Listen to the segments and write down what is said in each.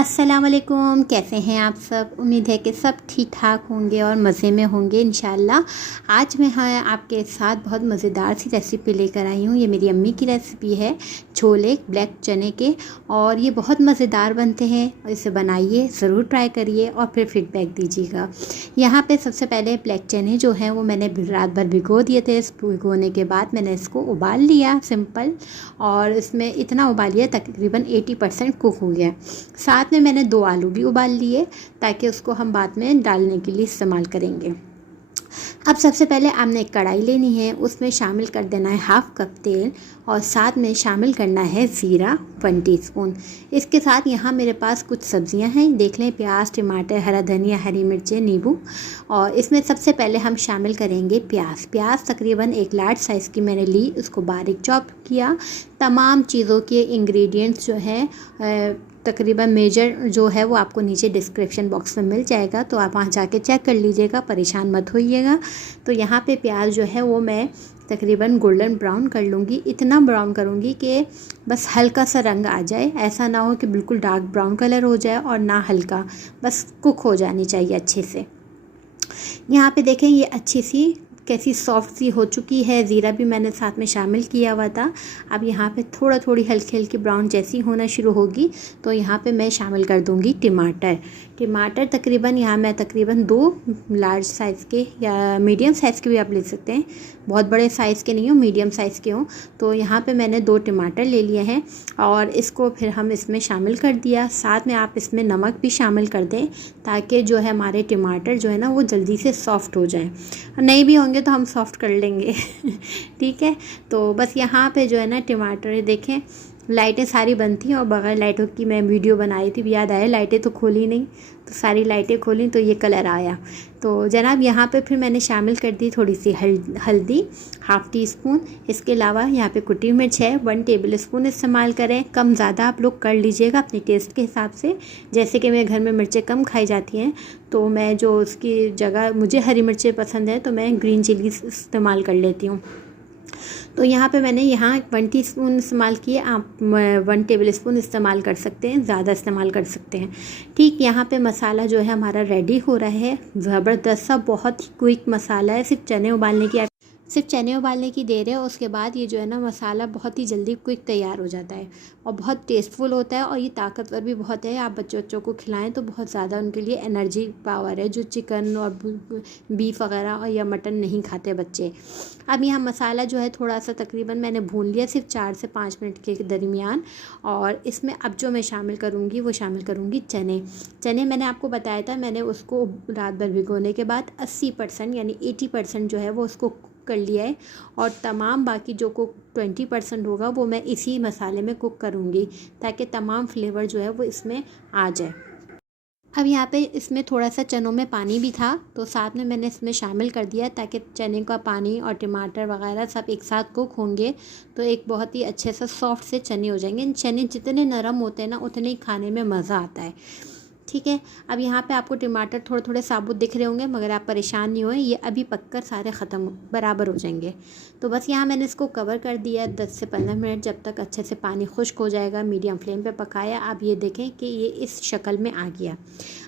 अस्सलाम वालेकुम। कैसे हैं आप सब? उम्मीद है कि सब ठीक ठाक होंगे और मज़े में होंगे इंशाल्लाह। आज मैं आपके साथ बहुत मज़ेदार सी रेसिपी लेकर आई हूँ। ये मेरी अम्मी की रेसिपी है, छोले ब्लैक चने के, और ये बहुत मज़ेदार बनते हैं। इसे बनाइए, ज़रूर ट्राई करिए और फिर फीडबैक दीजिएगा। यहाँ पे सबसे पहले ब्लैक चने जो हैं वो मैंने रात भर भिगो दिए थे। भिगोने के बाद मैंने इसको उबाल लिया सिंपल, और इसमें इतना उबालिए तकरीबन 80% कुक हो गया। साथ में मैंने 2 आलू भी उबाल लिए ताकि उसको हम बाद में डालने के लिए इस्तेमाल करेंगे। अब सबसे पहले आपने एक कढ़ाई लेनी है, उसमें शामिल कर देना है हाफ़ कप तेल, और साथ में शामिल करना है ज़ीरा 1 टीस्पून। इसके साथ यहाँ मेरे पास कुछ सब्जियां हैं, देख लें, प्याज, टमाटर, हरा धनिया, हरी मिर्चें, नींबू। और इसमें सबसे पहले हम शामिल करेंगे प्याज तकरीबन 1 लार्ज साइज़ की मैंने ली, उसको बारीक चॉप किया। तमाम चीज़ों के इंग्रेडिएंट्स जो है तकरीबन मेजर जो है वो आपको नीचे डिस्क्रिप्शन बॉक्स में मिल जाएगा, तो आप वहाँ जाके चेक कर लीजिएगा, परेशान मत होइएगा। तो यहाँ पे प्याज जो है वो मैं तकरीबन गोल्डन ब्राउन कर लूँगी। इतना ब्राउन करूँगी कि बस हल्का सा रंग आ जाए, ऐसा ना हो कि बिल्कुल डार्क ब्राउन कलर हो जाए और ना हल्का, बस कुक हो जानी चाहिए अच्छे से। यहाँ पे देखें ये अच्छी सी कैसी सॉफ्ट सी हो चुकी है। ज़ीरा भी मैंने साथ में शामिल किया हुआ था। अब यहाँ पे थोड़ी हल्की हल्की ब्राउन जैसी होना शुरू होगी तो यहाँ पे मैं शामिल कर दूँगी टमाटर तकरीबन यहाँ मैं तकरीबन 2 लार्ज साइज़ के या मीडियम साइज़ के भी आप ले सकते हैं, बहुत बड़े साइज़ के नहीं हो, मीडियम साइज़ के हों। तो यहाँ पे मैंने 2 टमाटर ले लिए हैं और इसको फिर हम इसमें शामिल कर दिया। साथ में आप इसमें नमक भी शामिल कर दें ताकि जो है हमारे टमाटर जो है ना वो जल्दी से सॉफ़्ट हो जाएं। नहीं भी होंगे तो हम सॉफ़्ट कर लेंगे ठीक है। तो बस यहाँ पे जो है ना टमाटर देखें, लाइटें सारी बनती हैं और बगैर लाइटों की मैं वीडियो बनाई थी, याद आया लाइटें तो खोली नहीं, तो सारी लाइटें खोली तो ये कलर आया। तो जनाब यहाँ पे फिर मैंने शामिल कर दी थोड़ी सी हल्दी 1/2 टीस्पून। इसके अलावा यहाँ पे कुटी मिर्च है 1 टेबल स्पून इस्तेमाल करें, कम ज़्यादा आप लोग कर लीजिएगा अपने टेस्ट के हिसाब से। जैसे कि मेरे घर में मिर्चें कम खाई जाती हैं तो मैं जो उसकी जगह मुझे हरी मिर्चें पसंद है तो मैं ग्रीन चिली इस्तेमाल कर लेती हूँ। तो यहाँ पे मैंने 1 टीस्पून इस्तेमाल किए, आप 1 टेबल स्पून इस्तेमाल कर सकते हैं, ज़्यादा इस्तेमाल कर सकते हैं। ठीक यहाँ पे मसाला जो है हमारा रेडी हो रहा है, ज़बरदस्त सा बहुत ही क्विक मसाला है, सिर्फ चने उबालने की देर है। उसके बाद ये जो है ना मसाला बहुत ही जल्दी क्विक तैयार हो जाता है और बहुत टेस्टफुल होता है, और ये ताकतवर भी बहुत है। आप बच्चों को खिलाएं तो बहुत ज़्यादा उनके लिए एनर्जी पावर है, जो चिकन और बीफ वगैरह और या मटन नहीं खाते बच्चे। अब यहाँ मसाला जो है थोड़ा सा तकरीबन मैंने भून लिया, सिर्फ 4 से 5 मिनट के दरमियान। और इसमें अब जो मैं शामिल करूँगी वो शामिल करूँगी चने मैंने आपको बताया था, मैंने उसको रात भर भिगोने के बाद 80% यानी 80% जो है वो उसको कर लिया है, और तमाम बाकी जो कुक 20% होगा वो मैं इसी मसाले में कुक करूँगी ताकि तमाम फ्लेवर जो है वो इसमें आ जाए। अब यहाँ पे इसमें थोड़ा सा चनों में पानी भी था तो साथ में मैंने इसमें शामिल कर दिया ताकि चने का पानी और टमाटर वगैरह सब एक साथ कुक होंगे तो एक बहुत ही अच्छे से सॉफ्ट से चने हो जाएंगे। चने जितने नरम होते हैं ना उतने ही खाने में मज़ा आता है। ठीक है। अब यहाँ पे आपको टमाटर थोड़े साबुत दिख रहे होंगे, मगर आप परेशान नहीं होए, ये अभी पककर सारे ख़त्म बराबर हो जाएंगे। तो बस यहाँ मैंने इसको कवर कर दिया 10 से 15 मिनट, जब तक अच्छे से पानी खुश्क हो जाएगा। मीडियम फ्लेम पे पकाया। आप ये देखें कि ये इस शक्ल में आ गया।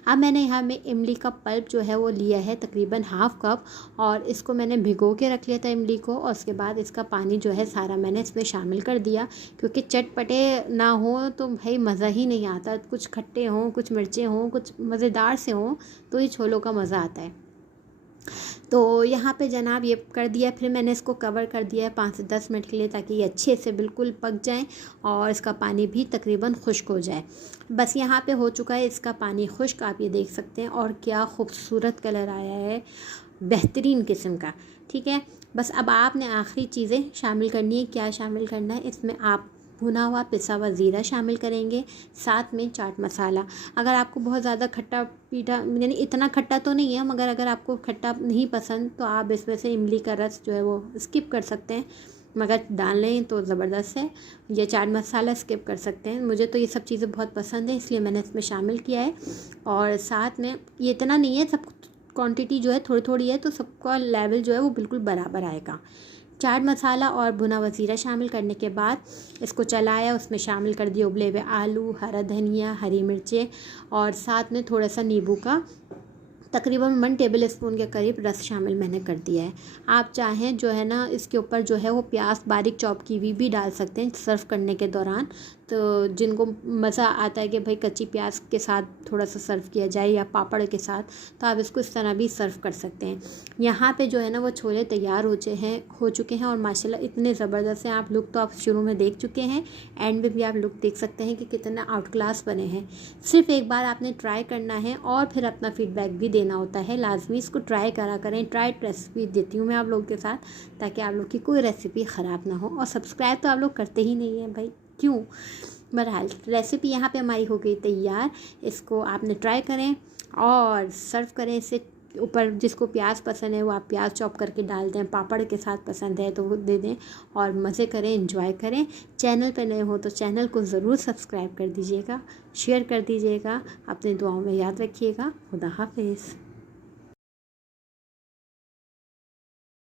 अब मैंने यहाँ में इमली का पल्प जो है वो लिया है तकरीबन 1/2 कप, और इसको मैंने भिगो के रख लिया था इमली को, और उसके बाद इसका पानी जो है सारा मैंने इसमें शामिल कर दिया, क्योंकि चटपटे ना हो तो भाई मज़ा ही नहीं आता। कुछ खट्टे हों, कुछ मिर्चें हों, कुछ मज़ेदार से हों तो ये छोलों का मज़ा आता है। तो यहाँ पे जनाब ये कर दिया। फिर मैंने इसको कवर कर दिया है 5 से 10 मिनट के लिए ताकि ये अच्छे से बिल्कुल पक जाए और इसका पानी भी तकरीबन खुश्क हो जाए। बस यहाँ पे हो चुका है इसका पानी खुश्क, आप ये देख सकते हैं, और क्या खूबसूरत कलर आया है, बेहतरीन किस्म का। ठीक है। बस अब आपने आखिरी चीज़ें शामिल करनी है। क्या शामिल करना है इसमें? आप भुना हुआ पिसा हुआ ज़ीरा शामिल करेंगे, साथ में चाट मसाला। अगर आपको बहुत ज़्यादा खट्टा मीठा यानी इतना खट्टा तो नहीं है, मगर अगर आपको खट्टा नहीं पसंद तो आप इसमें से इमली का रस जो है वो स्किप कर सकते हैं, मगर डाल लें तो ज़बरदस्त है। ये चाट मसाला स्किप कर सकते हैं। मुझे तो ये सब चीज़ें बहुत पसंद है इसलिए मैंने इसमें शामिल किया है। और साथ में ये इतना नहीं है, सब क्वांटिटी जो है थोड़ी थोड़ी है तो सबका लेवल जो है वो बिल्कुल बराबर आएगा। चाट मसाला और भुना हुआ ज़ीरा शामिल करने के बाद इसको चलाया, उसमें शामिल कर दिए उबले हुए आलू, हरा धनिया, हरी मिर्चें और साथ में थोड़ा सा नींबू का तकरीबन 1 टेबल स्पून के करीब रस शामिल मैंने कर दिया है। आप चाहें जो है ना इसके ऊपर जो है वो प्याज बारीक चॉप की हुई भी डाल सकते हैं सर्व करने के दौरान। तो जिनको मज़ा आता है कि भाई कच्ची प्याज के साथ थोड़ा सा सर्व किया जाए या पापड़ के साथ, तो आप इसको इस तरह भी सर्व कर सकते हैं। यहाँ पे जो है ना वो छोले तैयार हो चुके हैं और माशाल्लाह इतने ज़बरदस्त हैं। आप लुक तो आप शुरू में देख चुके हैं, एंड में भी आप लुक देख सकते हैं कि कितना आउट क्लास बने हैं। सिर्फ एक बार आपने ट्राई करना है और फिर अपना फीडबैक भी देना होता है। लाजमी इसको ट्राई करा करें। ट्राई रेसिपी देती हूँ मैं आप लोगों के साथ, ताकि आप लोग की कोई रेसिपी ख़राब ना हो। और सब्सक्राइब तो आप लोग करते ही नहीं हैं भाई, क्यों। बहरहाल रेसिपी यहाँ पे हमारी हो गई तैयार। इसको आपने ट्राई करें और सर्व करें। इससे ऊपर जिसको प्याज पसंद है वो आप प्याज चॉप करके डाल दें, पापड़ के साथ पसंद है तो वो दे दें और मज़े करें, एंजॉय करें। चैनल पे नए हो तो चैनल को ज़रूर सब्सक्राइब कर दीजिएगा, शेयर कर दीजिएगा, अपनी दुआओं में याद रखिएगा। खुदा हाफिज़।